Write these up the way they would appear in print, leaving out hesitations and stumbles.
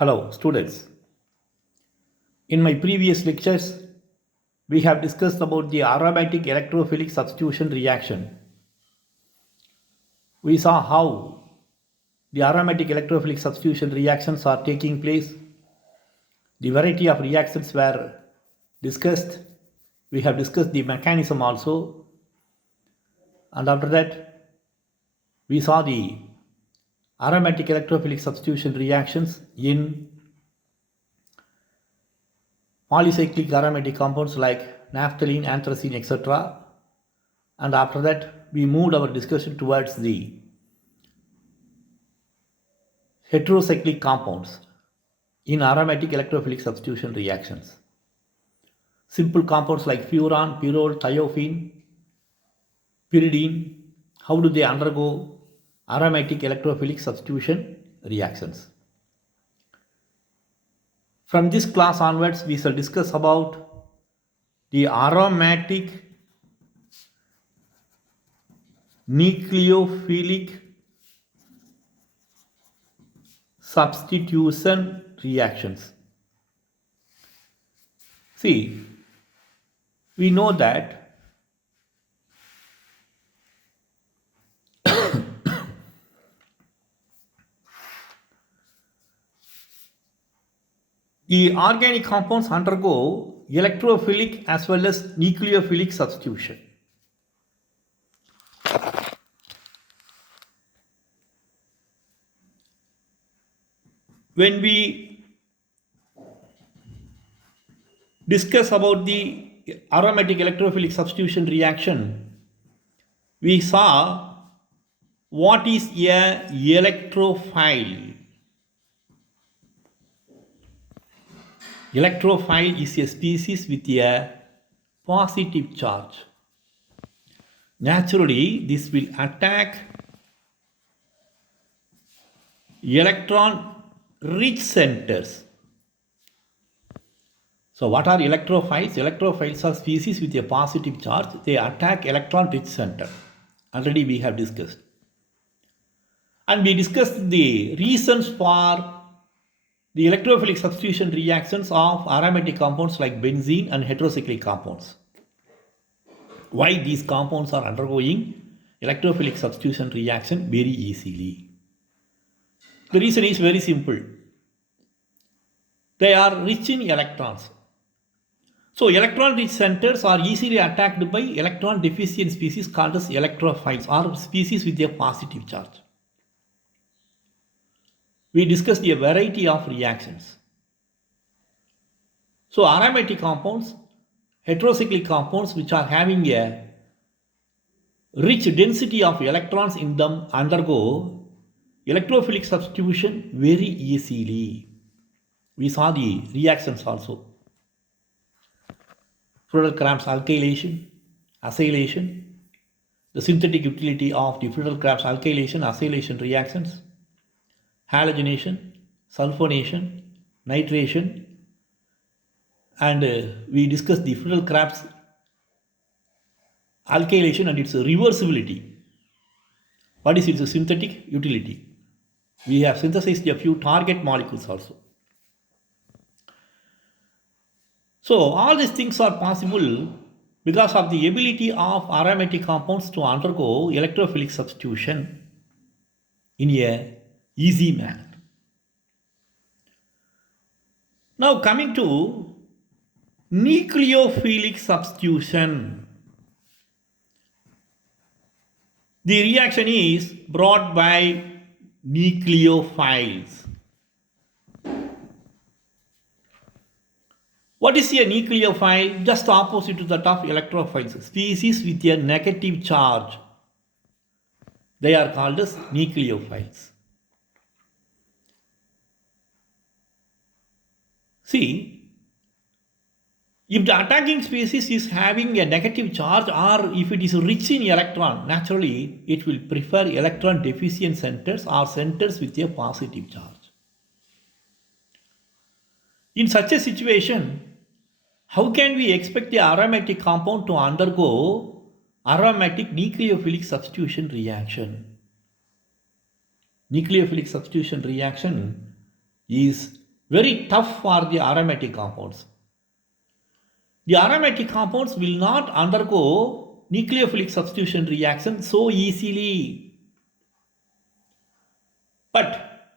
Hello, students. In my previous lectures, we have discussed about the aromatic electrophilic substitution reaction. We saw how the aromatic electrophilic substitution reactions are taking place. The variety of reactions were discussed. We have discussed the mechanism also. And after that, we saw the aromatic electrophilic substitution reactions in polycyclic aromatic compounds like naphthalene, anthracene, etc. And after that, we moved our discussion towards the heterocyclic compounds in aromatic electrophilic substitution reactions. Simple compounds like furan, pyrrole, thiophene, pyridine, how do they undergo aromatic electrophilic substitution reactions? From this class onwards, we shall discuss about the aromatic nucleophilic substitution reactions. See, we know that the organic compounds undergo electrophilic as well as nucleophilic substitution. When we discuss about the aromatic electrophilic substitution reaction, we saw what is a electrophile. Electrophile is a species with a positive charge. Naturally, this will attack electron-rich centers. So what are electrophiles? Electrophiles are species with a positive charge. They attack electron-rich center. Already we have discussed. And we discussed the reasons for the electrophilic substitution reactions of aromatic compounds like benzene and heterocyclic compounds. Why these compounds are undergoing electrophilic substitution reaction very easily. The reason is very simple. They are rich in electrons. So electron-rich centers are easily attacked by electron-deficient species called as electrophiles or species with a positive charge. We discussed a variety of reactions. So aromatic compounds, heterocyclic compounds which are having a rich density of electrons in them undergo electrophilic substitution very easily. We saw the reactions also. Friedel-Crafts alkylation, acylation, the synthetic utility of the Friedel-Crafts alkylation, acylation reactions, halogenation, sulfonation, nitration, and we discussed the Friedel-Crafts alkylation and its reversibility. What is its synthetic utility? We have synthesized a few target molecules also. So all these things are possible because of the ability of aromatic compounds to undergo electrophilic substitution in a easy manner. Now coming to nucleophilic substitution. The reaction is brought by nucleophiles. What is a nucleophile? Just opposite to that of electrophiles. Species with a negative charge. They are called as nucleophiles. See, if the attacking species is having a negative charge or if it is rich in electron, naturally it will prefer electron deficient centers or centers with a positive charge. In such a situation, how can we expect the aromatic compound to undergo aromatic nucleophilic substitution reaction? Nucleophilic substitution reaction is very tough for the aromatic compounds. The aromatic compounds will not undergo nucleophilic substitution reaction so easily. But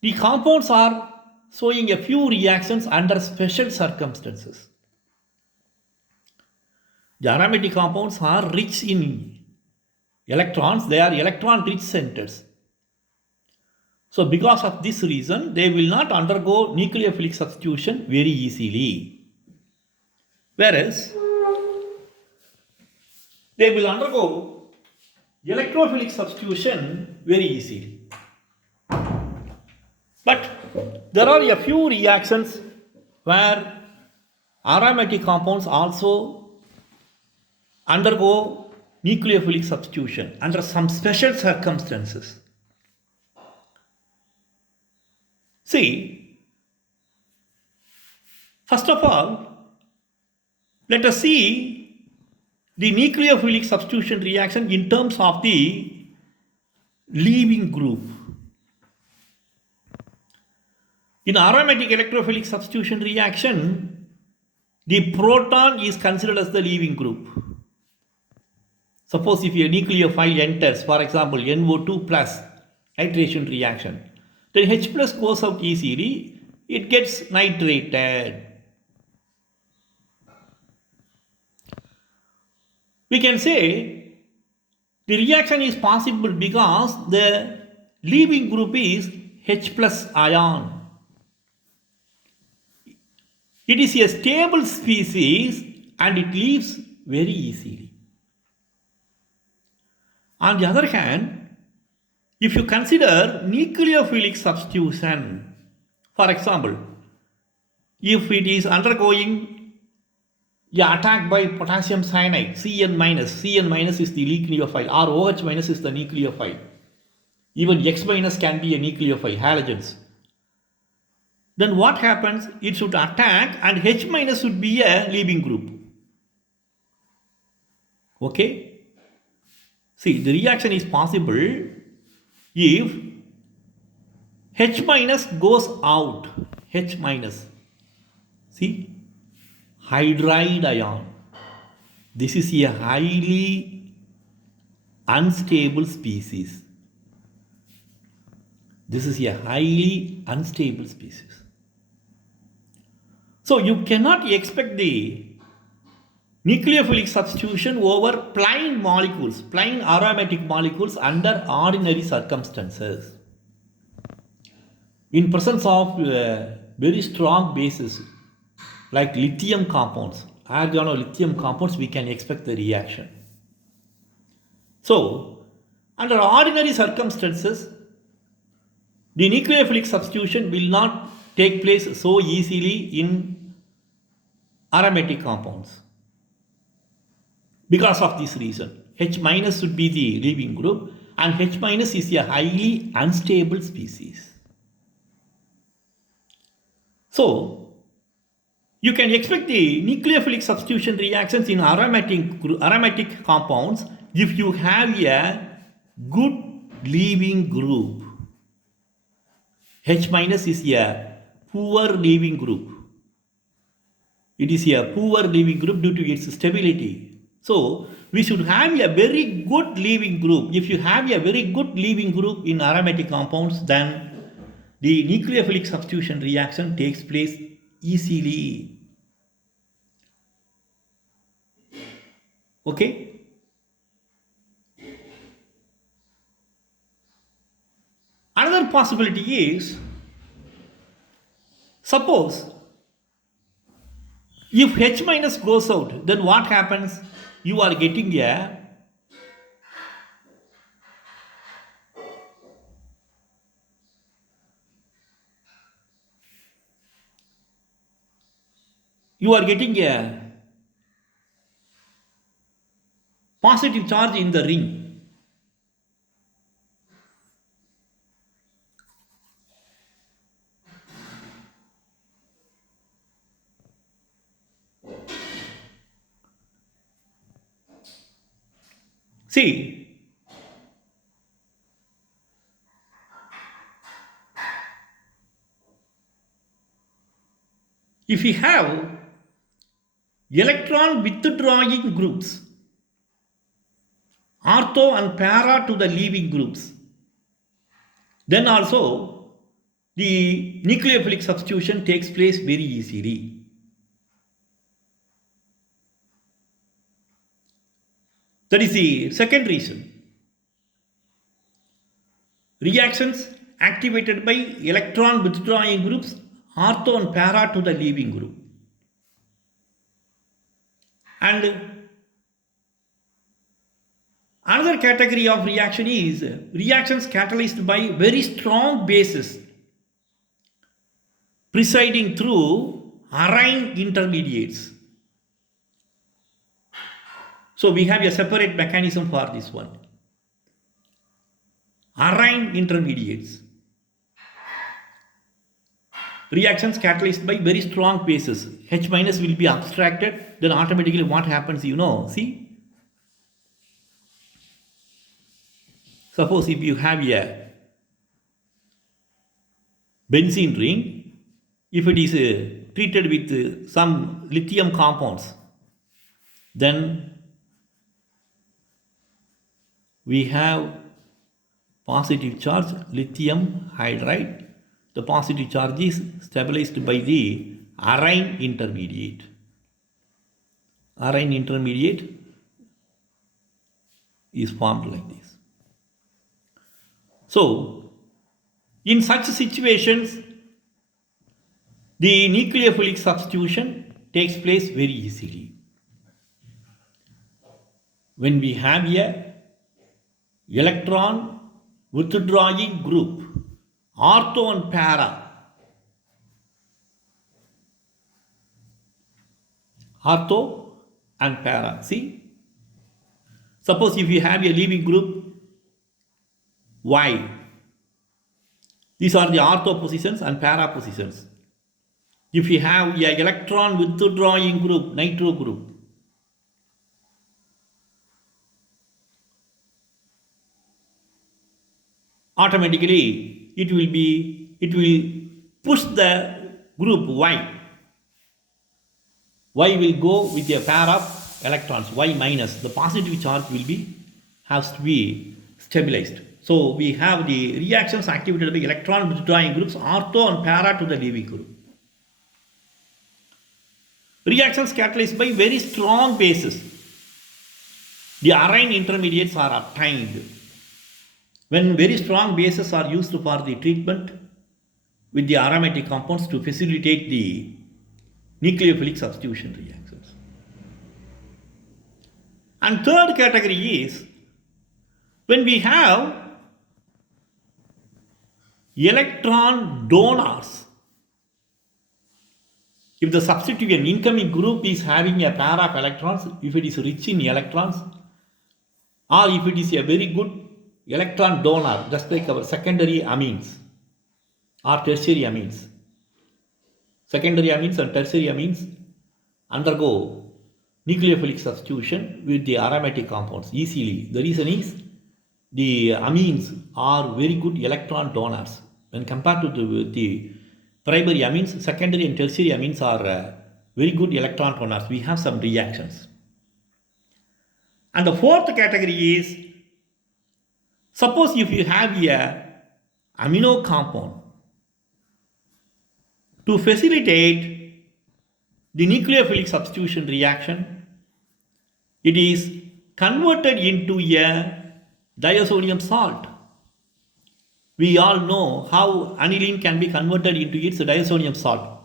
the compounds are showing a few reactions under special circumstances. The aromatic compounds are rich in electrons, they are electron rich centers. So because of this reason, they will not undergo nucleophilic substitution very easily. Whereas they will undergo electrophilic substitution very easily. But there are a few reactions where aromatic compounds also undergo nucleophilic substitution under some special circumstances. See, first of all, let us see the nucleophilic substitution reaction in terms of the leaving group. In aromatic electrophilic substitution reaction, the proton is considered as the leaving group. Suppose if a nucleophile enters, for example, NO2 plus nitration reaction, then H plus goes out easily, it gets nitrated. We can say the reaction is possible because the leaving group is H plus ion. It is a stable species and it leaves very easily. On the other hand, if you consider nucleophilic substitution, for example, if it is undergoing the attack by potassium cyanide, Cn minus is the nucleophile, or OH minus is the nucleophile. Even X minus can be a nucleophile, halogens. Then what happens? It should attack and H minus should be a leaving group. Okay? See, the reaction is possible if H minus goes out. H minus. See? Hydride ion. This is a highly unstable species. This is a highly unstable species. So you cannot expect the nucleophilic substitution over plain molecules, plain aromatic molecules under ordinary circumstances. In presence of very strong bases like lithium compounds, organolithium compounds, we can expect the reaction. So, under ordinary circumstances, the nucleophilic substitution will not take place so easily in aromatic compounds. Because of this reason, H minus should be the leaving group and H minus is a highly unstable species. So, you can expect the nucleophilic substitution reactions in aromatic compounds if you have a good leaving group. H minus is a poor leaving group. It is a poor leaving group due to its stability. So, we should have a very good leaving group. If you have a very good leaving group in aromatic compounds, then the nucleophilic substitution reaction takes place easily. Okay? Another possibility is, suppose if H minus goes out, then what happens? You are getting a positive charge in the ring. See, if we have electron withdrawing groups, ortho and para to the leaving groups, then also the nucleophilic substitution takes place very easily. That is the second reason. Reactions activated by electron withdrawing groups, ortho and para to the leaving group. And another category of reaction is reactions catalyzed by very strong bases presiding through arine intermediates. So we have a separate mechanism for this one. Arine intermediates. Reactions catalyzed by very strong bases. H minus will be abstracted. Then automatically what happens, see? Suppose if you have a benzene ring, if it is treated with some lithium compounds, then we have positive charge lithium hydride. The positive charge is stabilized by the arine intermediate. Arine intermediate is formed like this. So, in such situations, the nucleophilic substitution takes place very easily. When we have a electron withdrawing group, ortho and para, ortho and para. See, suppose if you have a leaving group Y, these are the ortho positions and para positions. If you have a electron withdrawing group, nitro group, automatically it will push the group Y. Y will go with a pair of electrons, Y minus. The positive charge has to be stabilized. So we have the reactions activated by electron withdrawing groups, ortho and para to the leaving group. Reactions catalyzed by very strong bases. The arine intermediates are obtained when very strong bases are used for the treatment with the aromatic compounds to facilitate the nucleophilic substitution reactions. And third category is when we have electron donors. If the substituent incoming group is having a pair of electrons, if it is rich in electrons, or if it is a very good electron donor, just like our secondary amines or tertiary amines. Secondary amines and tertiary amines undergo nucleophilic substitution with the aromatic compounds easily. The reason is the amines are very good electron donors. When compared to the primary amines, secondary and tertiary amines are very good electron donors. We have some reactions. And the fourth category is, suppose if you have a amino compound, to facilitate the nucleophilic substitution reaction, it is converted into a diazonium salt. We all know how aniline can be converted into its diazonium salt.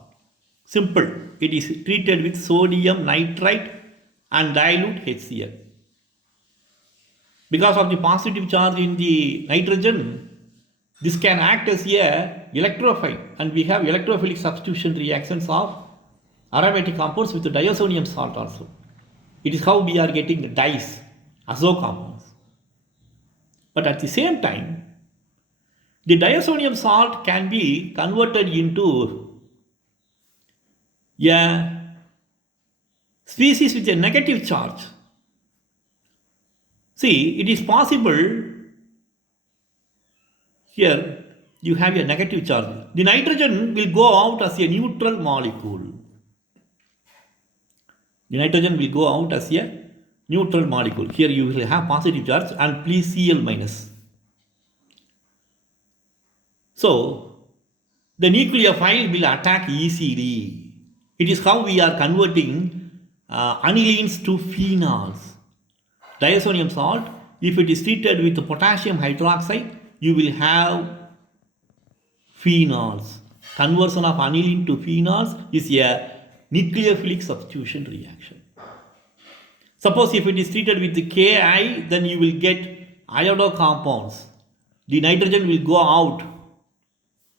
Simple. It is treated with sodium nitrite and dilute HCl. Because of the positive charge in the nitrogen, this can act as a electrophile, and we have electrophilic substitution reactions of aromatic compounds with the diazonium salt also. It is how we are getting dyes, azo compounds. But at the same time, the diazonium salt can be converted into a species with a negative charge. See, it is possible. Here you have a negative charge. The nitrogen will go out as a neutral molecule. The nitrogen will go out as a neutral molecule. Here you will have positive charge and please Cl minus. So, the nucleophile will attack easily. It is how we are converting anilines to phenols. Diazonium salt, if it is treated with potassium hydroxide, you will have phenols. Conversion of aniline to phenols is a nucleophilic substitution reaction. Suppose if it is treated with the Ki, then you will get iodo compounds. The nitrogen will go out,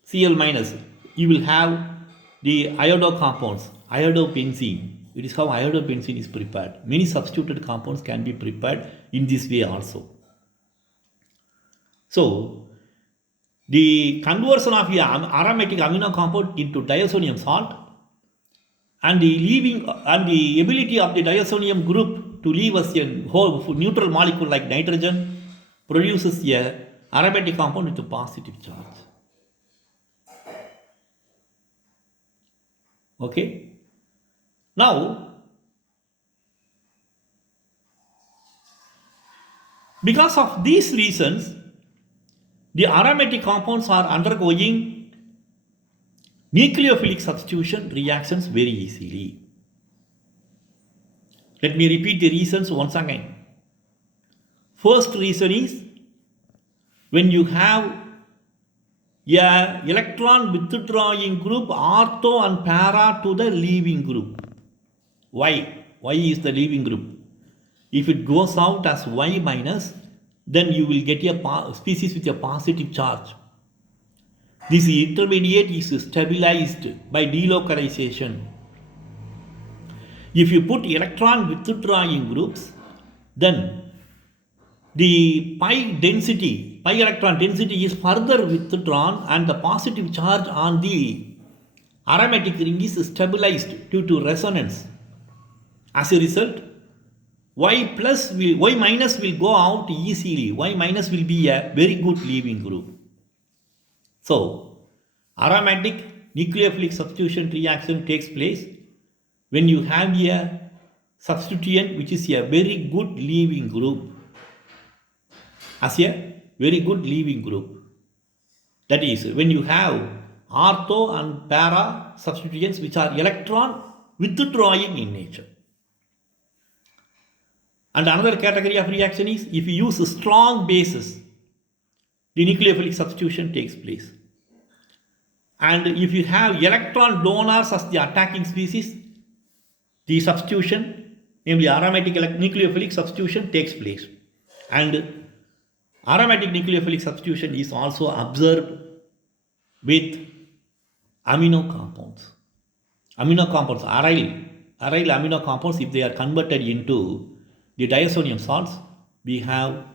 Cl minus. You will have the iodo compounds, iodopensine. It is how iodopensine is prepared. Many substituted compounds can be prepared in this way also. So, the conversion of the aromatic amino compound into diazonium salt and the ability of the diazonium group to leave us a whole neutral molecule like nitrogen produces a aromatic compound with a positive charge. Okay. Now, because of these reasons, the aromatic compounds are undergoing nucleophilic substitution reactions very easily. Let me repeat the reasons once again. First reason is when you have a electron withdrawing group ortho and para to the leaving group. Y is the leaving group. If it goes out as Y minus, then you will get a species with a positive charge. This intermediate is stabilized by delocalization. If you put electron withdrawing groups, then the pi electron density is further withdrawn and the positive charge on the aromatic ring is stabilized due to resonance. As a result, Y minus will go out easily. Y minus will be a very good leaving group. So, aromatic nucleophilic substitution reaction takes place when you have a substituent which is a very good leaving group. As a very good leaving group. That is, when you have ortho and para substituents which are electron withdrawing in nature. And another category of reaction is if you use strong bases, the nucleophilic substitution takes place. And if you have electron donors as the attacking species, the substitution, namely aromatic nucleophilic substitution, takes place. And aromatic nucleophilic substitution is also observed with amino compounds. Amino compounds, aryl amino compounds, if they are converted into the diazonium salts, we have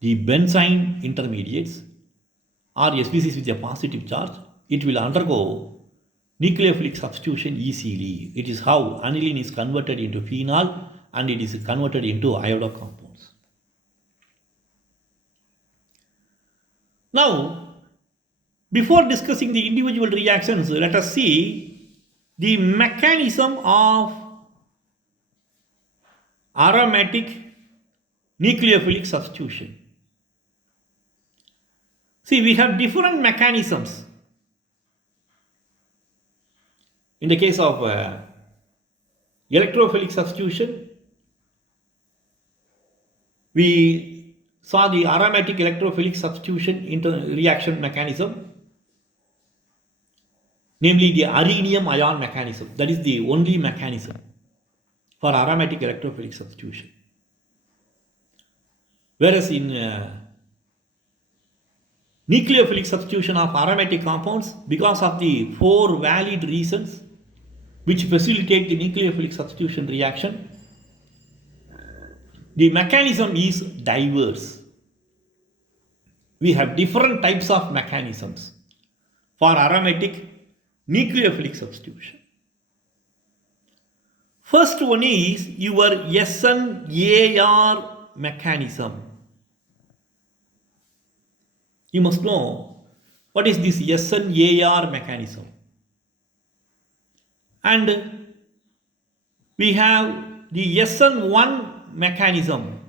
the benzene intermediates or a species with a positive charge. It will undergo nucleophilic substitution easily. It is how aniline is converted into phenol and it is converted into iodo compounds. Now, before discussing the individual reactions, let us see the mechanism of aromatic nucleophilic substitution. See, we have different mechanisms. In the case of electrophilic substitution, we saw the aromatic electrophilic substitution reaction mechanism, namely the arrhenium ion mechanism. That is the only mechanism for aromatic electrophilic substitution. Whereas in nucleophilic substitution of aromatic compounds, because of the 4 valid reasons which facilitate the nucleophilic substitution reaction, the mechanism is diverse. We have different types of mechanisms for aromatic nucleophilic substitution. First one is your SN-AR mechanism. You must know what is this SN-AR mechanism. And we have the SN1 mechanism.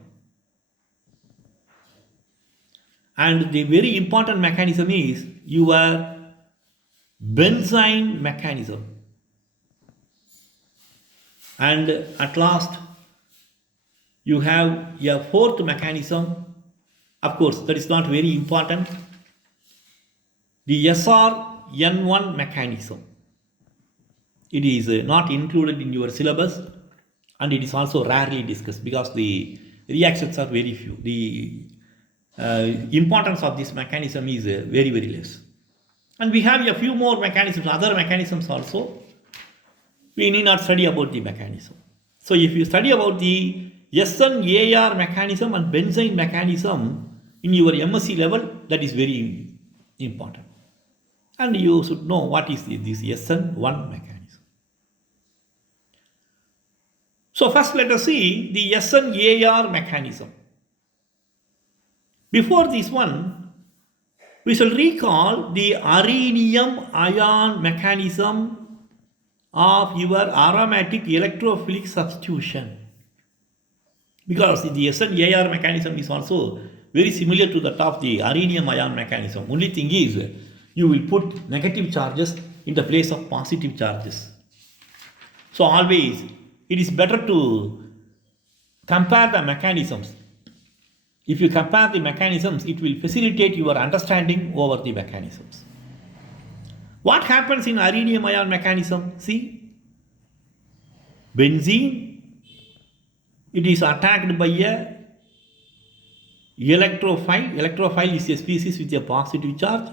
And the very important mechanism is your benzene mechanism. And at last, you have a fourth mechanism. Of course, that is not very important. The SRN1 mechanism. It is not included in your syllabus, and it is also rarely discussed because the reactions are very few. The importance of this mechanism is very, very less. And we have a few more mechanisms, other mechanisms also. We need not study about the mechanism. So if you study about the SNAR mechanism and benzene mechanism in your MSc level, that is very important. And you should know what is this SN1 mechanism. So first let us see the SNAR mechanism. Before this one, we shall recall the rhenium ion mechanism of your aromatic electrophilic substitution. Because the SNAR mechanism is also very similar to that of the rhenium ion mechanism. Only thing is, you will put negative charges in the place of positive charges. So always, it is better to compare the mechanisms. If you compare the mechanisms, it will facilitate your understanding over the mechanisms. What happens in rhenium ion mechanism? See, benzene, it is attacked by a electrophile. Electrophile is a species with a positive charge.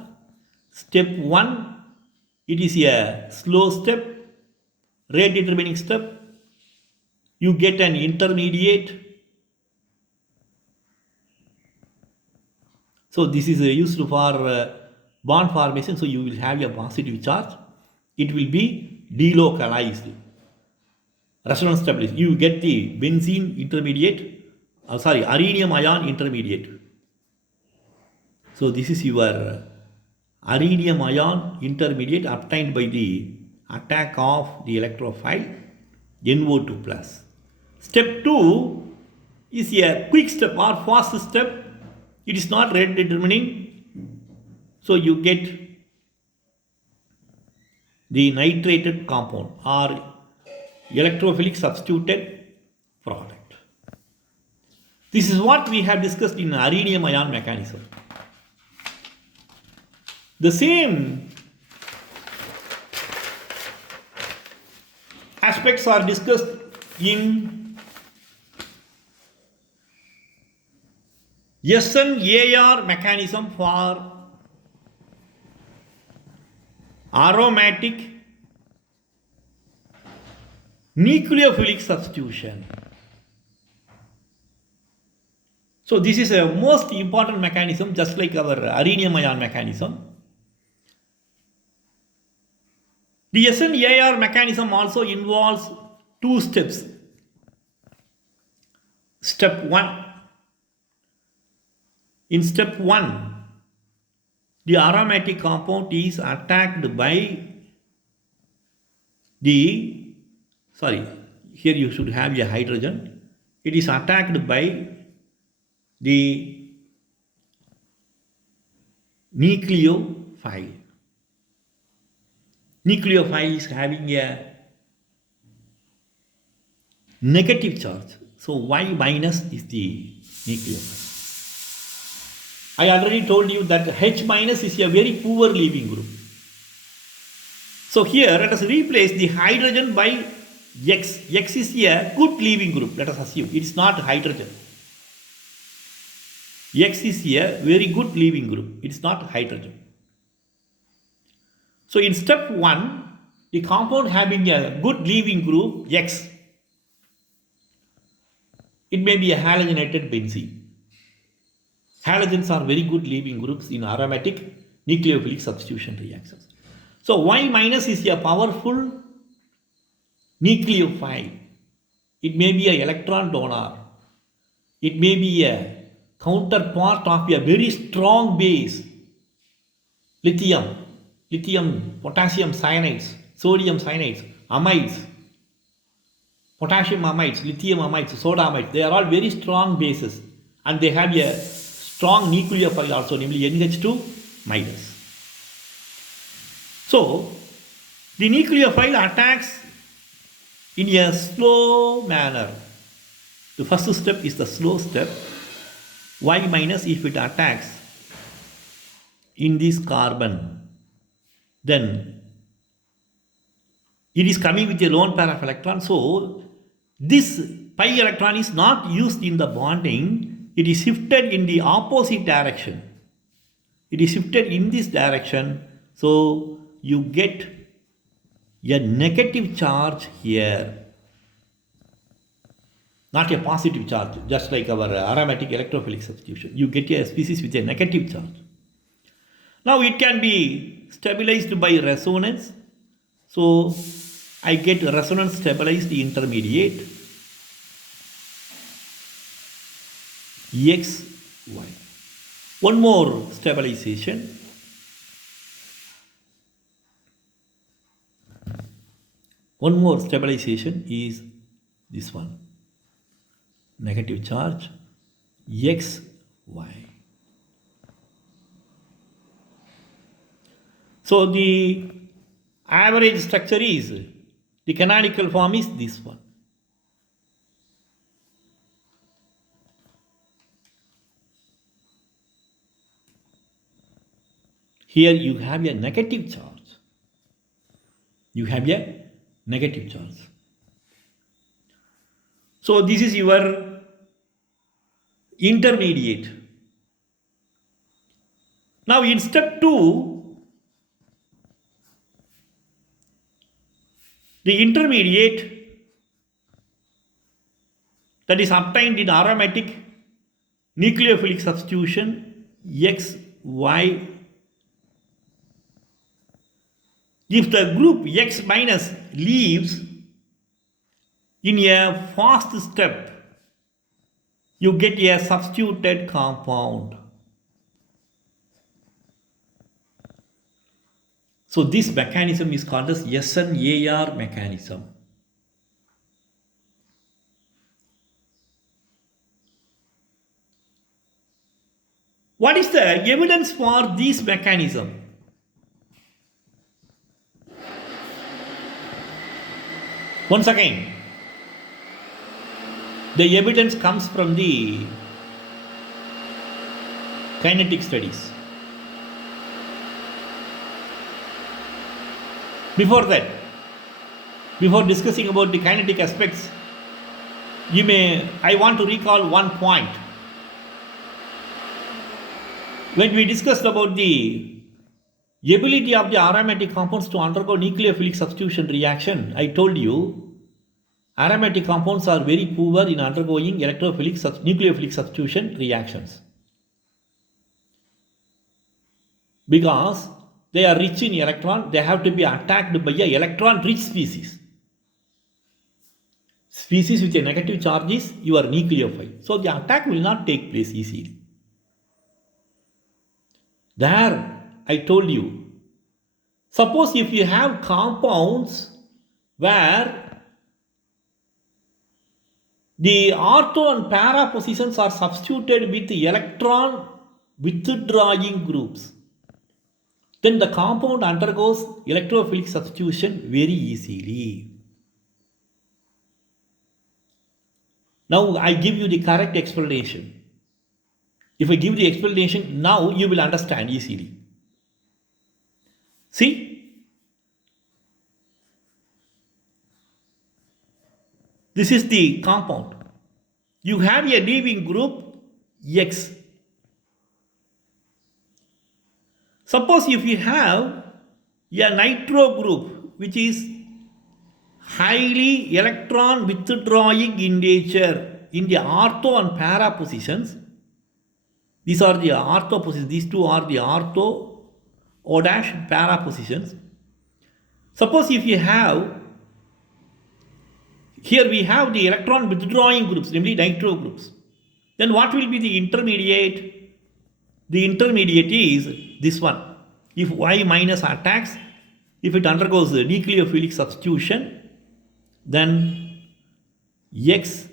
Step 1, it is a slow step, rate determining step. You get an intermediate. So this is used for bond formation. So you will have a positive charge. It will be delocalized. Resonance stability. You get the benzene intermediate. Rhenium ion intermediate. So this is your rhenium ion intermediate obtained by the attack of the electrophile NO2 plus. Step 2 is a quick step or fast step. It is not rate determining. So you get the nitrated compound or electrophilic substituted product. This is what we have discussed in rhenium ion mechanism. The same aspects are discussed in SNAR mechanism for aromatic nucleophilic substitution. So this is a most important mechanism, just like our rhenium ion mechanism. The SNAR mechanism also involves 2 steps. Step 1. In step 1, the aromatic compound is attacked by here you should have a hydrogen. It is attacked by the nucleophile. Nucleophile is having a negative charge. So Y minus is the nucleophile. I already told you that H minus is a very poor leaving group. So here let us replace the hydrogen by X. X is a good leaving group, let us assume. It is not hydrogen. X is a very good leaving group. It is not hydrogen. So in step 1, the compound having a good leaving group X, it may be a halogenated benzene. Halogens are very good leaving groups in aromatic nucleophilic substitution reactions. So Y minus is a powerful nucleophile. It may be an electron donor. It may be a counterpart of a very strong base. Lithium, potassium cyanides, sodium cyanides, amides, potassium amides, lithium amides, soda amides, they are all very strong bases and they have a strong nucleophile also, namely NH2 minus. So, the nucleophile attacks in a slow manner. The first step is the slow step. Y minus, if it attacks in this carbon, then it is coming with a lone pair of electron. So, this pi electron is not used in the bonding. It is shifted in the opposite direction. It is shifted in this direction. So, you get a negative charge here. Not a positive charge, just like our aromatic electrophilic substitution. You get a species with a negative charge. Now it can be stabilized by resonance. So I get resonance stabilized intermediate X, Y. One more stabilization. One more stabilization is this one. Negative charge X, Y. So the average structure is, the canonical form is this one. Here you have a negative charge. You have a negative charge. So this is your intermediate. Now in step 2, the intermediate that is obtained in aromatic nucleophilic substitution X, Y. If the group X minus leaves in a fast step, you get a substituted compound. So this mechanism is called as SN-AR mechanism. What is the evidence for this mechanism? Once again, the evidence comes from the kinetic studies. Before that, before discussing about the kinetic aspects, I want to recall one point. When we discussed about the ability of the aromatic compounds to undergo nucleophilic substitution reaction, I told you aromatic compounds are very poor in undergoing nucleophilic substitution reactions because they are rich in electron. They have to be attacked by an electron-rich species. Species with a negative charge is your nucleophile. So the attack will not take place easily. There, I told you, suppose if you have compounds where the ortho and para positions are substituted with the electron withdrawing groups, then the compound undergoes electrophilic substitution very easily. Now I give you the correct explanation. If I give the explanation, now you will understand easily. See? This is the compound. You have a leaving group X. Suppose if you have a nitro group which is highly electron withdrawing in nature in the ortho and para positions, these are the ortho positions, these two are the ortho O dash para positions. Suppose if you have, here we have the electron withdrawing groups, namely nitro groups, then what will be the intermediate? The intermediate is this one. If Y minus attacks, if it undergoes nucleophilic substitution, then X,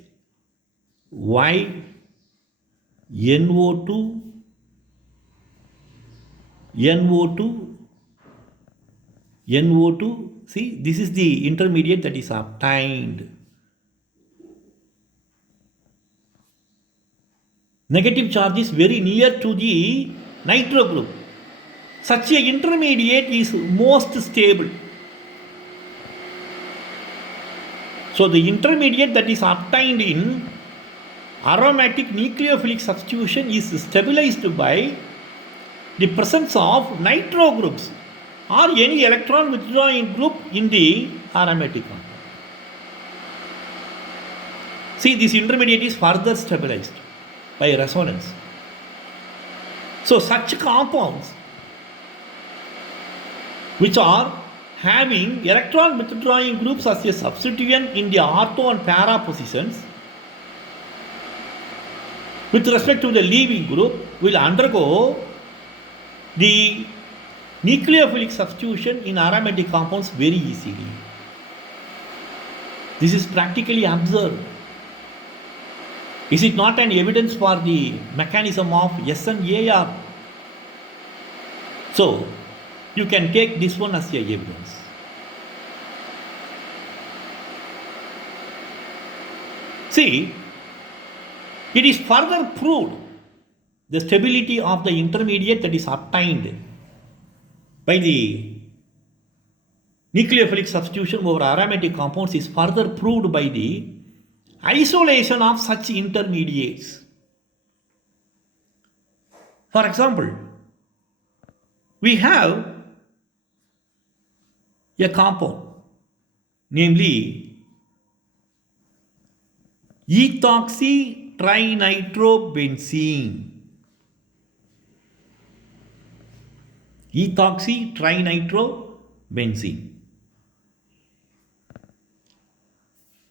Y, NO2, NO2, NO2. See, this is the intermediate that is obtained. Negative charge is very near to the nitro group. Such a intermediate is most stable. So the intermediate that is obtained in aromatic nucleophilic substitution is stabilized by the presence of nitro groups or any electron withdrawing group in the aromatic compound. See, this intermediate is further stabilized by resonance. So such compounds which are having electron withdrawing groups as a substituent in the ortho and para positions with respect to the leaving group will undergo the nucleophilic substitution in aromatic compounds very easily. This is practically observed. Is it not an evidence for the mechanism of SNAR? So, you can take this one as your evidence. See, it is further proved the stability of the intermediate that is obtained by the nucleophilic substitution over aromatic compounds is further proved by the isolation of such intermediates. For example, we have a compound, namely ethoxy trinitrobenzene. Ethoxy trinitrobenzene.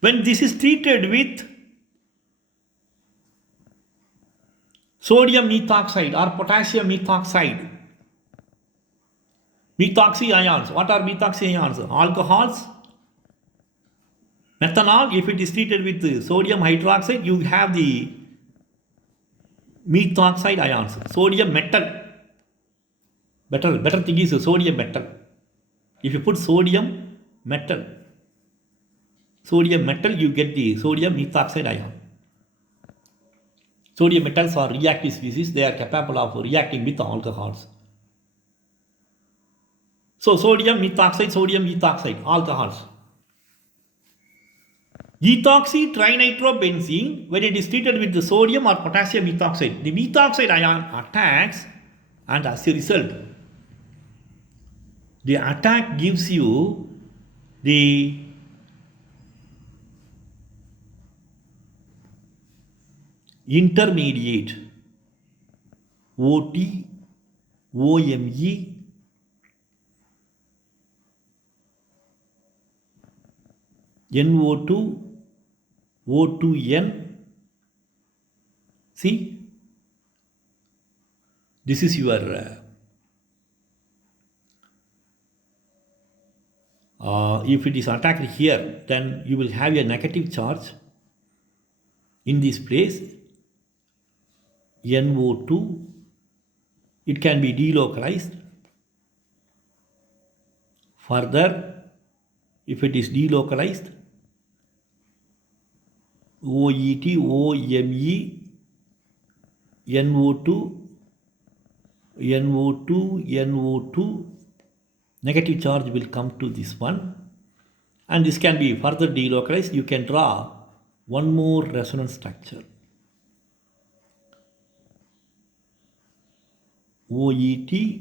When this is treated with sodium methoxide or potassium methoxide, methoxy ions. What are methoxy ions? Alcohols, methanol. If it is treated with sodium hydroxide, you have the methoxide ions. Sodium metal. Better thing is sodium metal. If you put sodium metal, you get the sodium methoxide ion. Sodium metals are reactive species. They are capable of reacting with alcohols. So sodium methoxide, alcohols. Ethoxy trinitrobenzene, when it is treated with the sodium or potassium methoxide, the methoxide ion attacks, and as a result, the attack gives you the intermediate OT, OMe, NO2, O2N. See, this is your if it is attacked here, then you will have a negative charge in this place, NO2. It can be delocalized. Further, if it is delocalized, OET, OMe, NO2, NO2, negative charge will come to this one, and this can be further delocalized. You can draw one more resonance structure. OET,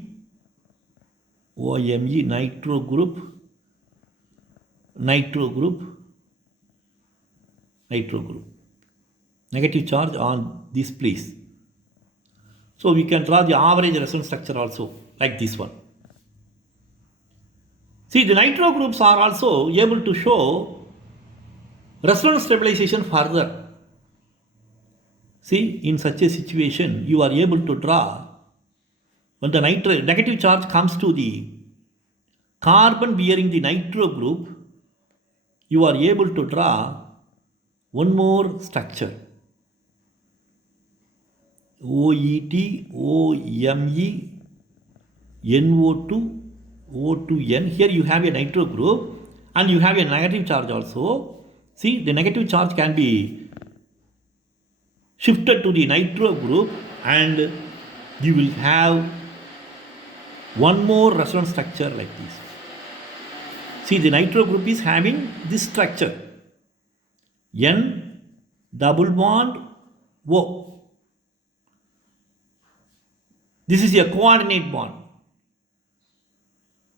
OMe, nitro group, negative charge on this place. So we can draw the average resonance structure also like this one. See, the nitro groups are also able to show resonance stabilization further. See, in such a situation, you are able to draw, when the negative charge comes to the carbon bearing the nitro group, you are able to draw one more structure. OET, OME, NO2, O2N. Here you have a nitro group and you have a negative charge also. See, the negative charge can be shifted to the nitro group and you will have one more resonance structure like this. See, the nitro group is having this structure. N double bond O. This is a coordinate bond.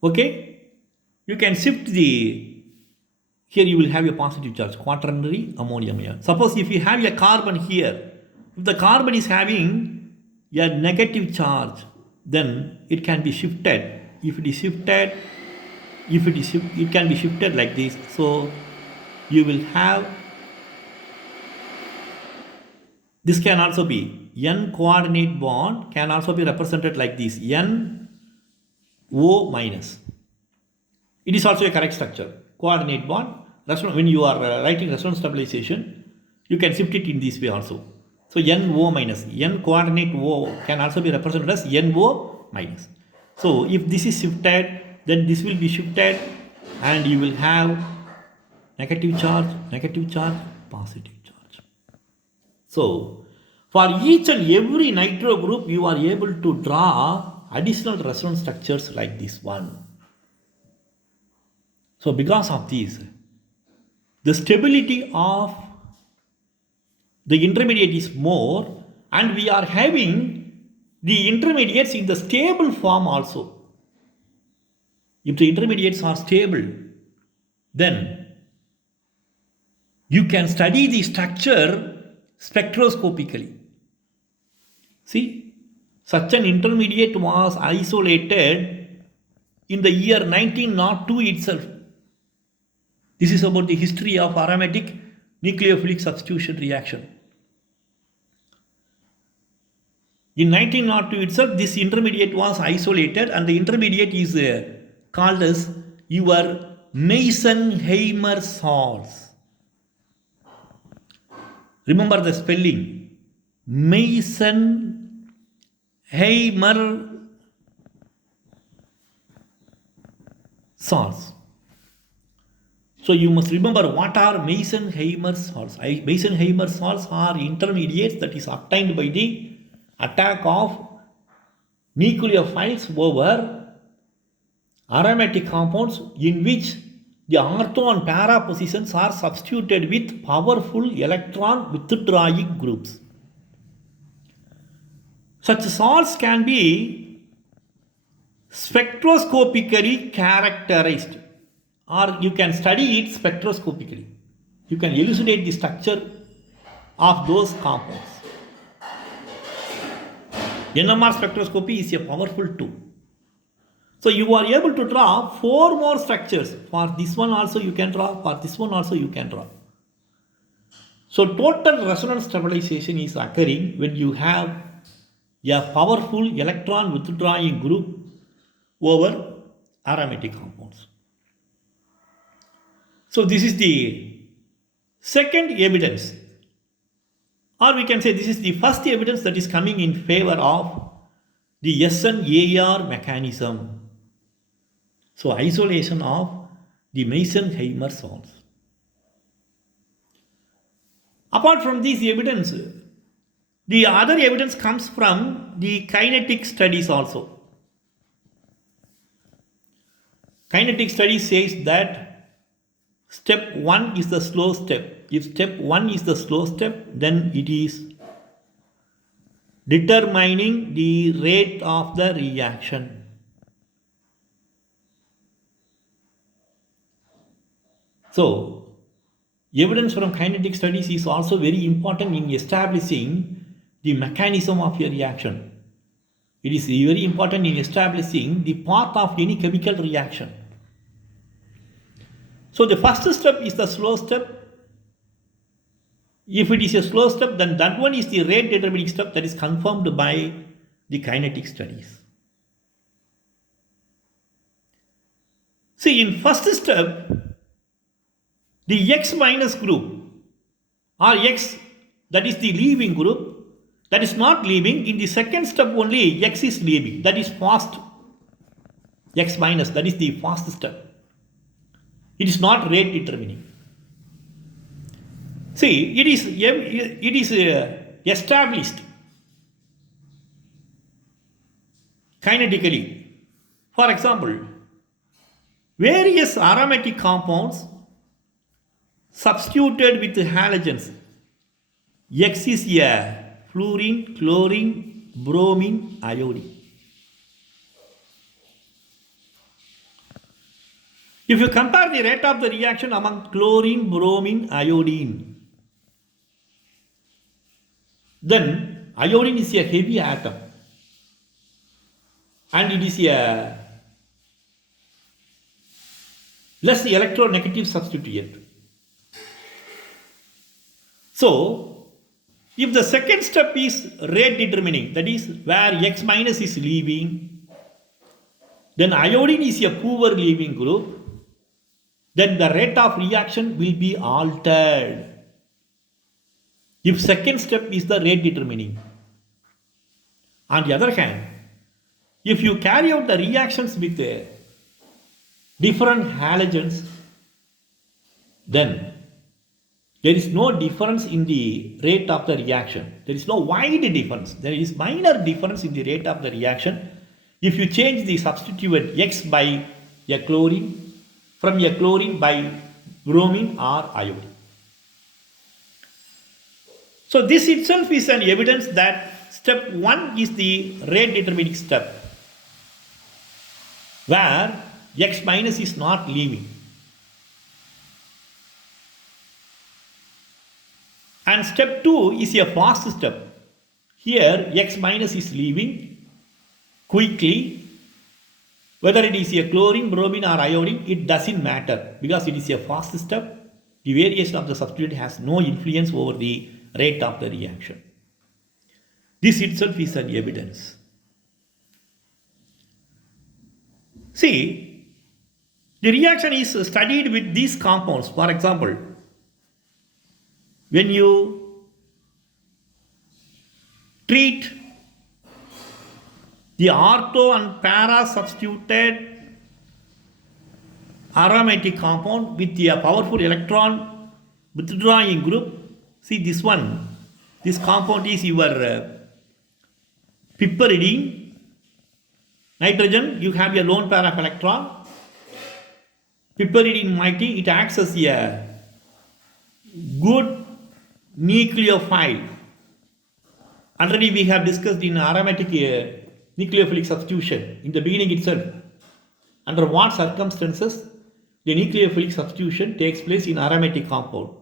Okay? You can shift the, here you will have a positive charge, quaternary ammonium ion. Suppose if you have a carbon here, if the carbon is having a negative charge, then it can be shifted. If it is shifted, it can be shifted like this. So you will have, this can also be N coordinate bond can also be represented like this, N O minus. It is also a correct structure. Coordinate bond, when you are writing resonance stabilization, you can shift it in this way also. So NO minus, N coordinate O can also be represented as NO minus. So if this is shifted, then this will be shifted and you will have negative charge, positive charge. So for each and every nitro group, you are able to draw additional resonance structures like this one. So because of this, the stability of the intermediate is more and we are having the intermediates in the stable form also. If the intermediates are stable, then you can study the structure spectroscopically. See, such an intermediate was isolated in the year 1902 itself. This is about the history of aromatic nucleophilic substitution reaction. In 1902 itself, this intermediate was isolated and the intermediate is called as your Meitzenheimer salts. Remember the spelling, Meitzenheimer salts. So you must remember what are Meitzenheimer salts. Meitzenheimer salts are intermediates that is obtained by the attack of nucleophiles over aromatic compounds in which the ortho and para positions are substituted with powerful electron withdrawing groups. Such salts can be spectroscopically characterized, or you can study it spectroscopically. You can elucidate the structure of those compounds. NMR spectroscopy is a powerful tool. So you are able to draw 4 more structures. For this one also you can draw, for this one also you can draw. So total resonance stabilization is occurring when you have a powerful electron withdrawing group over aromatic compounds. So this is the second evidence, or we can say this is the first evidence that is coming in favor of the SN-AR mechanism. So isolation of the Meitzenheimer salts. Apart from this evidence, the other evidence comes from the kinetic studies also. Kinetic studies says that step 1 is the slow step. If step 1 is the slow step, then it is determining the rate of the reaction. So, evidence from kinetic studies is also very important in establishing the mechanism of a reaction. It is very important in establishing the path of any chemical reaction. So, the first step is the slow step. If it is a slow step, then that one is the rate determining step that is confirmed by the kinetic studies. See, in first step, the X minus group or X, that is the leaving group, that is not leaving. In the second step only X is leaving, that is fast. X minus, that is the fast step. It is not rate determining. See, it is established kinetically. For example, various aromatic compounds substituted with halogens. X is a fluorine, chlorine, bromine, iodine. If you compare the rate of the reaction among chlorine, bromine, iodine, then iodine is a heavy atom and it is a less electronegative substituent. So, if the second step is rate determining, that is where X minus is leaving, then iodine is a poor leaving group, then the rate of reaction will be altered. If second step is the rate determining. On the other hand, if you carry out the reactions with different halogens, then there is no difference in the rate of the reaction. There is no wide difference. There is minor difference in the rate of the reaction if you change the substituent X by a chlorine, from a chlorine by bromine or iodine. So this itself is an evidence that step 1 is the rate determining step, where X minus is not leaving. And step 2 is a fast step. Here X minus is leaving quickly. Whether it is a chlorine, bromine or iodine, it doesn't matter because it is a fast step. The variation of the substituent has no influence over the rate of the reaction. This itself is an evidence. See, the reaction is studied with these compounds. For example, when you treat the ortho and para substituted aromatic compound with a powerful electron withdrawing group. See this one, this compound is your piperidine. Nitrogen, you have a lone pair of electron. Piperidine moiety, it acts as a good nucleophile. Already we have discussed in aromatic nucleophilic substitution in the beginning itself. Under what circumstances the nucleophilic substitution takes place in aromatic compound?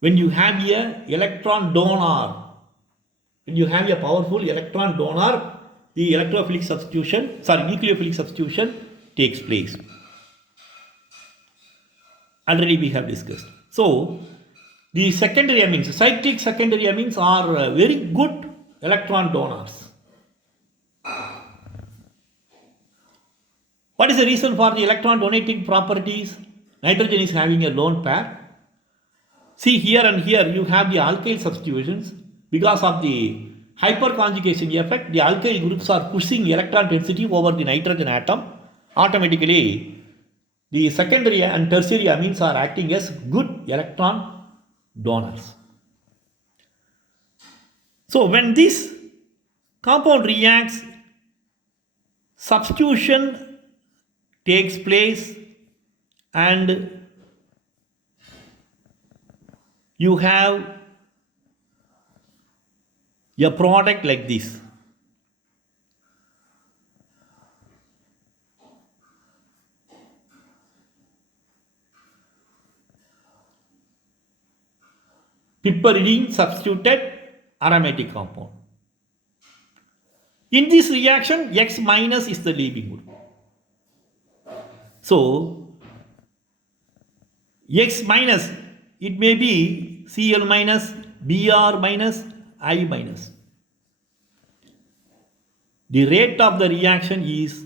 When you have a electron donor, when you have a powerful electron donor, the nucleophilic substitution takes place. Already we have discussed. So, the secondary amines, cyclic secondary amines are very good electron donors. What is the reason for the electron donating properties? Nitrogen is having a lone pair. See here and here you have the alkyl substitutions. Because of the hyperconjugation effect, the alkyl groups are pushing electron density over the nitrogen atom. Automatically, the secondary and tertiary amines are acting as good electron donors. So when this compound reacts, substitution takes place and you have a product like this. Piperidine substituted aromatic compound. In this reaction, X minus is the leaving group. So, X minus, it may be Cl minus, Br minus, I minus. The rate of the reaction is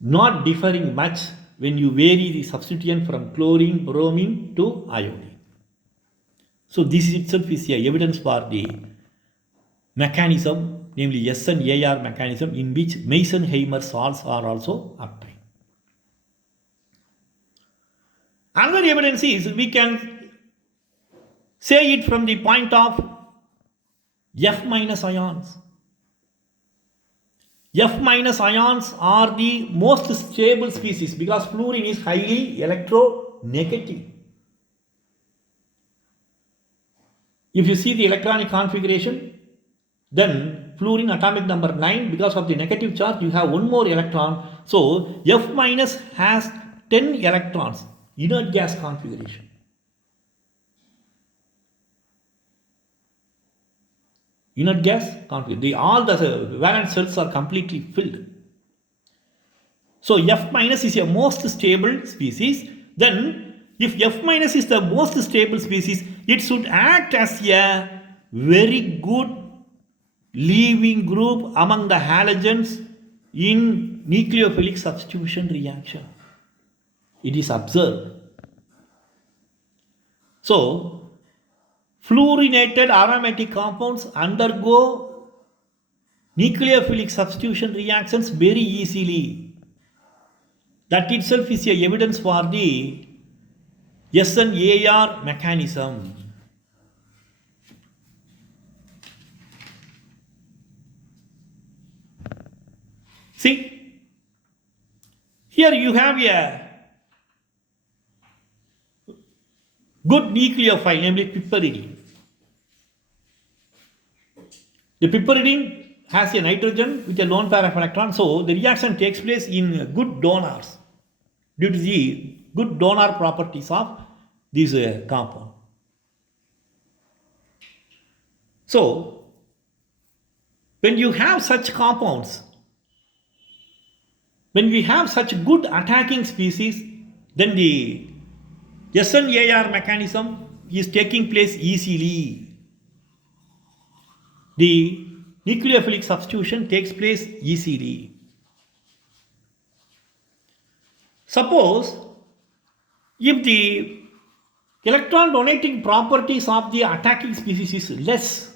not differing much when you vary the substituent from chlorine, bromine to iodine. So this itself is a evidence for the mechanism, namely SN-AR mechanism, in which Meitner-Heimer salts are also obtained. Another evidence is we can say it from the point of F minus ions. F minus ions are the most stable species because fluorine is highly electronegative. If you see the electronic configuration, then fluorine atomic number 9, because of the negative charge, you have one more electron. So F minus has 10 electrons, inert gas configuration. Inert gas configuration. All the valence cells are completely filled. So F minus is a most stable species. Then if F minus is the most stable species, it should act as a very good leaving group among the halogens in nucleophilic substitution reaction. It is observed. So, fluorinated aromatic compounds undergo nucleophilic substitution reactions very easily. That itself is a evidence for the SN-AR mechanism. See, here you have a good nucleophile, namely piperidine. The piperidine has a nitrogen with a lone pair of electrons, so the reaction takes place in good donors due to the good donor properties of this compound. So, when you have such compounds, when we have such good attacking species, then the SN-AR mechanism is taking place easily. The nucleophilic substitution takes place easily. Suppose if the electron donating properties of the attacking species is less,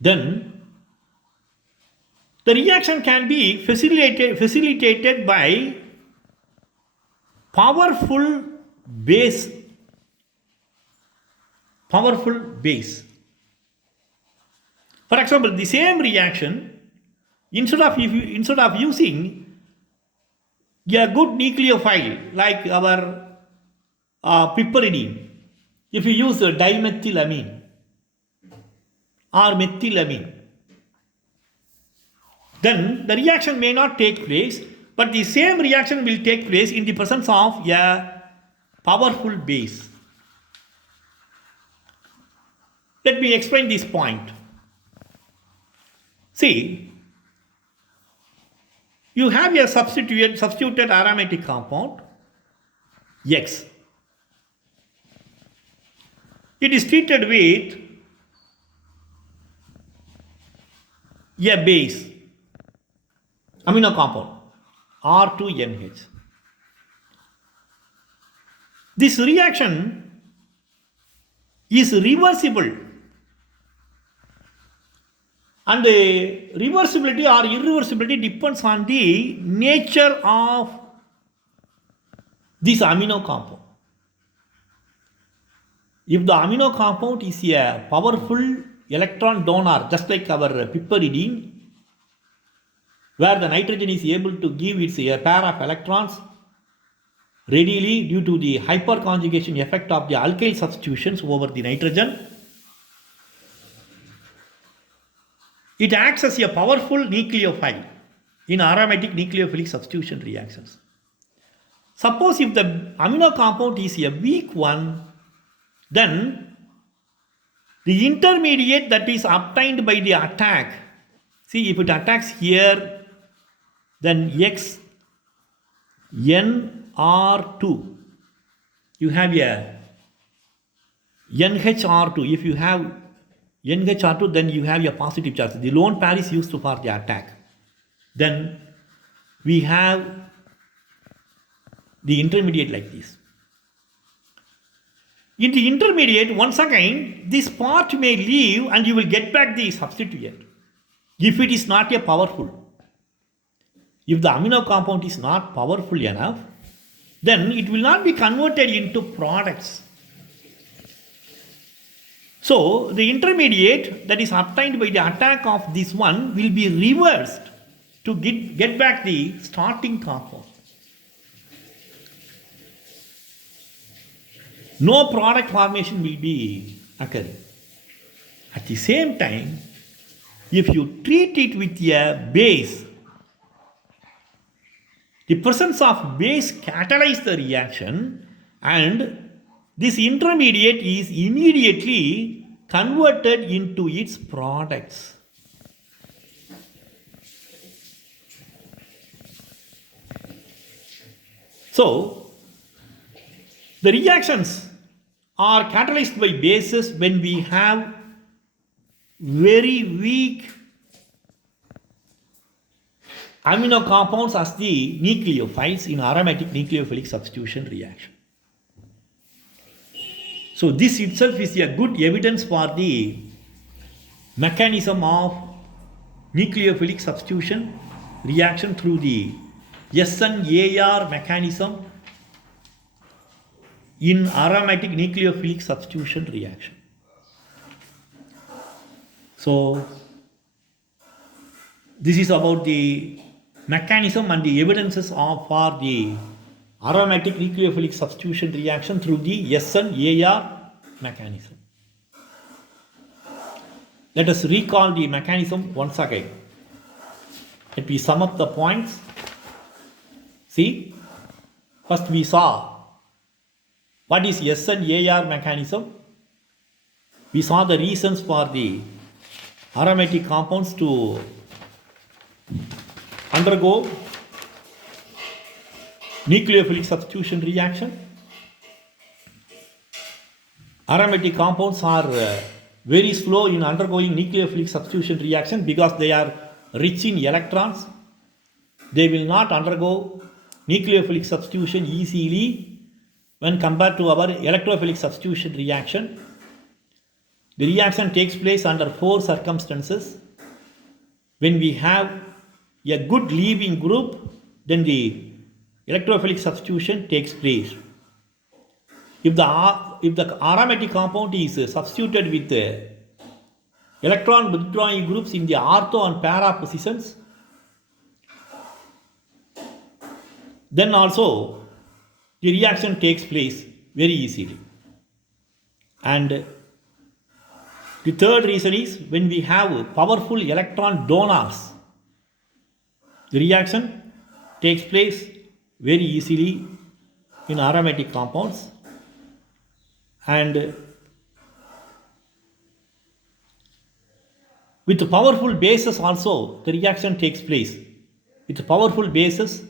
then the reaction can be facilitated by powerful base. For example, the same reaction, instead of using a good nucleophile like our piperidine, if you use dimethylamine or methylamine, then the reaction may not take place, but the same reaction will take place in the presence of a powerful base. Let me explain this point. See, you have a substituted aromatic compound X. It is treated with a base, amino compound R2NH. This reaction is reversible, and the reversibility or irreversibility depends on the nature of this amino compound. If the amino compound is a powerful electron donor, just like our piperidine, where the nitrogen is able to give its a pair of electrons readily due to the hyperconjugation effect of the alkyl substitutions over the nitrogen, it acts as a powerful nucleophile in aromatic nucleophilic substitution reactions. Suppose if the amino compound is a weak one, then the intermediate that is obtained by the attack, see, if it attacks here, then X NR2, you have a NHR2. If you have NHR2, then you have a positive charge. The lone pair is used for the attack. Then we have the intermediate like this. In the intermediate, once again, this part may leave and you will get back the substituent if it is not a powerful. If the amino compound is not powerful enough, then it will not be converted into products. So, the intermediate that is obtained by the attack of this one will be reversed to get back the starting compound. No product formation will be occurring. At the same time, if you treat it with a base, the presence of base catalyzes the reaction and this intermediate is immediately converted into its products. So, the reactions are catalyzed by bases when we have very weak amino compounds as the nucleophiles in aromatic nucleophilic substitution reaction. So this itself is a good evidence for the mechanism of nucleophilic substitution reaction through the SN-AR mechanism in aromatic nucleophilic substitution reaction. So this is about the mechanism and the evidences for the aromatic nucleophilic substitution reaction through the SN-AR mechanism. Let us recall the mechanism once again. Let me sum up the points. See, first we saw what is SN-AR mechanism. We saw the reasons for the aromatic compounds to undergo nucleophilic substitution reaction. Aromatic compounds are very slow in undergoing nucleophilic substitution reaction because they are rich in electrons. They will not undergo nucleophilic substitution easily when compared to our electrophilic substitution reaction. The reaction takes place under 4 circumstances. When we have a good leaving group, then the electrophilic substitution takes place. If the aromatic compound is substituted with electron withdrawing groups in the ortho and para positions, then also the reaction takes place very easily. And the third reason is when we have powerful electron donors, the reaction takes place very easily in aromatic compounds. And with powerful bases also the reaction takes place. With powerful bases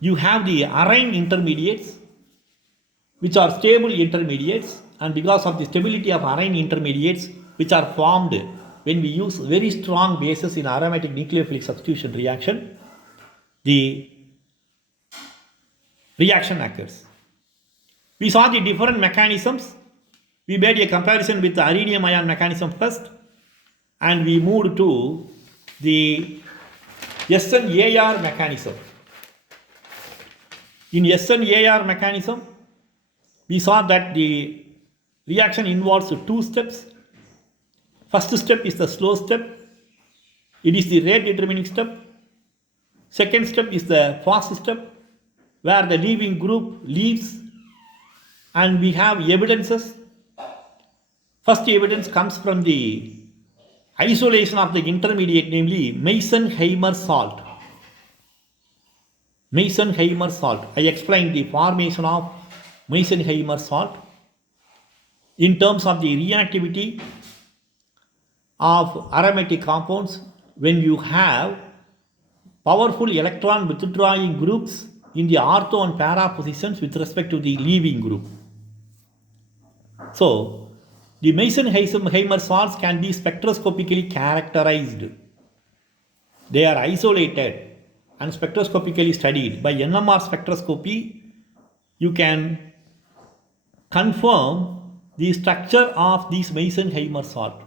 you have the arine intermediates which are stable intermediates, and because of the stability of arine intermediates which are formed when we use very strong bases in aromatic nucleophilic substitution reaction, the reaction occurs. We saw the different mechanisms. We made a comparison with the iridium ion mechanism first, and we moved to the SN-AR mechanism. In SN-AR mechanism, we saw that the reaction involves 2 steps. First step is the slow step. It is the rate determining step. Second step is the fast step, where the leaving group leaves, and we have evidences. First evidence comes from the isolation of the intermediate, namely Meitzenheimer salt. Meitzenheimer salt. I explained the formation of Meitzenheimer salt in terms of the reactivity of aromatic compounds when you have powerful electron withdrawing groups in the ortho and para positions with respect to the leaving group. So, the Meitzenheimer salts can be spectroscopically characterized. They are isolated and spectroscopically studied by NMR spectroscopy you can confirm the structure of this Meitner-Heimer salt.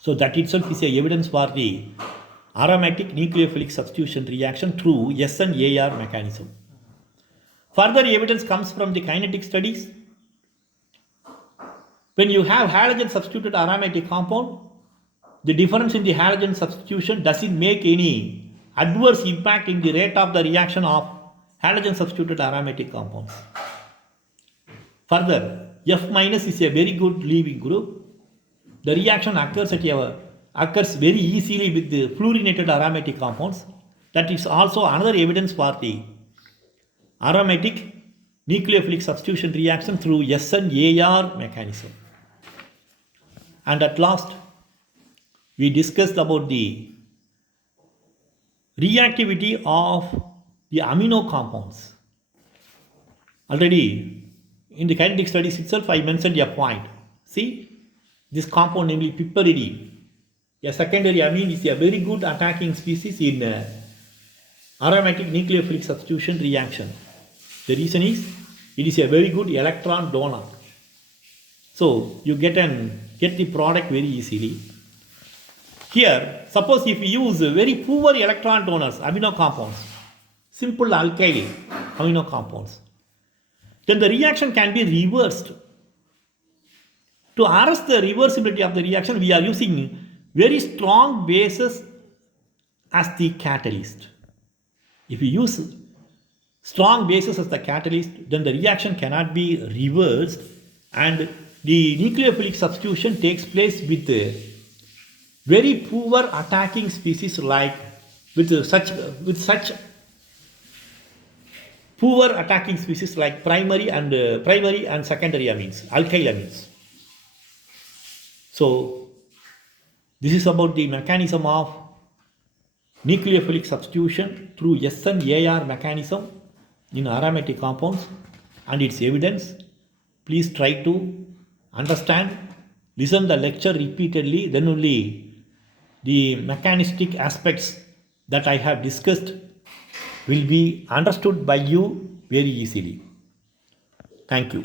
So that itself is a evidence for the aromatic nucleophilic substitution reaction through S and AR mechanism. Further evidence comes from the kinetic studies. When you have halogen substituted aromatic compound, the difference in the halogen substitution doesn't make any adverse impact in the rate of the reaction of halogen substituted aromatic compounds. Further, F minus is a very good leaving group. The reaction occurs very easily with the fluorinated aromatic compounds. That is also another evidence for the aromatic nucleophilic substitution reaction through S and AR mechanism. And at last, we discussed about the reactivity of the amino compounds. Already in the kinetic studies itself, I mentioned a point. See, this compound, namely piperidine, a secondary amine, is a very good attacking species in aromatic nucleophilic substitution reaction. The reason is it is a very good electron donor. So you get the product very easily. Here, suppose if you use very poor electron donors, amino compounds, simple alkyl amino compounds, then the reaction can be reversed. To arrest the reversibility of the reaction, we are using very strong bases as the catalyst. If we use strong bases as the catalyst, then the reaction cannot be reversed and the nucleophilic substitution takes place with very poor attacking species like with such poor attacking species like primary and secondary amines, alkyl amines. So this is about the mechanism of nucleophilic substitution through S and AR mechanism in aromatic compounds and its evidence. Please try to understand, listen the lecture repeatedly, then only the mechanistic aspects that I have discussed will be understood by you very easily. Thank you.